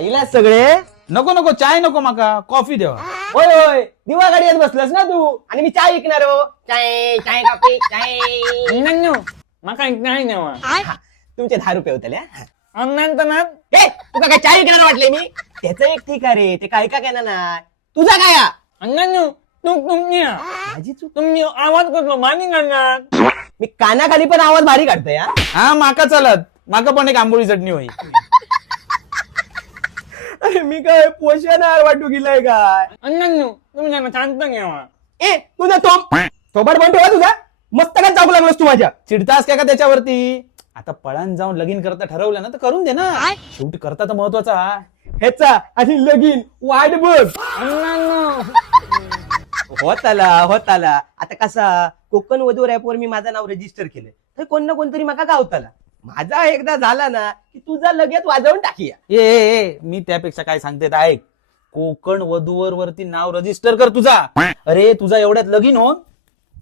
इला सगळे नको नको चाय नको माका कॉफी देवा. होय होय दिवा गाडीत बसलास ना तू आणि मी चाय विकणार हो. चाय चाय कॉफी चाय माका नाही नेवा तुमचे 10 रुपये होते ऑनलाईन तर ना ए तुका काय चाय विकणार वाटले मी त्याचं एक ठीक आहे रे ते काय का केला ना तुझा काय हा? अण्णांनो तुम्ही माझी चूक तुम्ही आवाज करतो मानी करणार मी कानाखाली पण आवाज भारी काढतोय हा हा माका चलत माका पण एक आंबोळी चटणी होई. अरे मी काय पोषण आहार वाटू गेलाय काय अण्णांनो तुम्ही त्यांना शांत घ्यावा. ए तुझा थोबाड बंद ठेवा तुझा मस्त काय जाऊ लागलास तू माझ्या चिडतास का त्याच्यावरती. आता पळान जाऊन लगीन करता ठरवलं ना तर करून दे ना. शेवटी करता तर महत्वाचा. ह्याचा आणि लगीन वाट बघ अण्णांनो होत आला आता कसा कोकण वधू ऍपवर मी माझं नाव रजिस्टर केलंय तर कोण ना कोणतरी माका गावताला माझा एकदा झाला ना की तुझा लगेच वाजवून टाकूया ए मी त्यापेक्षा काय सांगते ते ऐक. कोकण वधूवर वरती नाव रजिस्टर कर तुझा. अरे तुझा एवढ्यात लगीन होऊन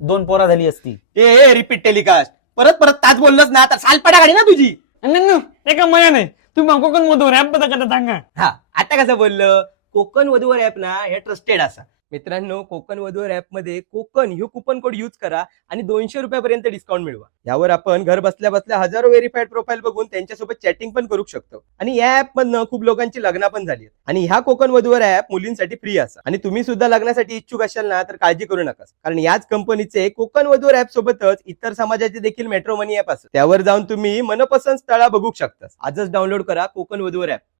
2 पोरा झाली असती. ए रिपीट टेलिकास्ट परत परत ताच बोललोच ना आता सालपाटा गाडी ना तुझी अण्णांनो ते का मजा नाही तुम्ही कोकण मधून रॅप बद्दल कथा सांगा. हा आता कसं बोललं कोकण वधूवर ऍप ना हे ट्रस्टेड असा मित्रांनो कोकण वधूवर ऍप मध्ये कोकण ह्यो कुपन कोड यूज करा आणि 200 रुपयापर्यंत डिस्काउंट मिळवा. यावर आपण घर बसल्या बसल्या हजारो व्हेरीफाईड प्रोफाईल बघून त्यांच्यासोबत चॅटिंग पण करू शकतो आणि या ऍप मधनं खूप लोकांची लग्न पण झाली आणि ह्या कोकण वधूवर ऍप मुलींसाठी फ्री असा आणि तुम्ही सुद्धा लग्नासाठी इच्छुक असाल ना तर काळजी करू नका कारण याच कंपनीचे कोकण वधूवर ऍप सोबतच इतर समाजाचे देखील मेट्रोमनी ऍप असतात त्यावर जाऊन तुम्ही मनपसंत स्थळा बघू शकता. आजच डाउनलोड करा कोकण वधूवर ऍप.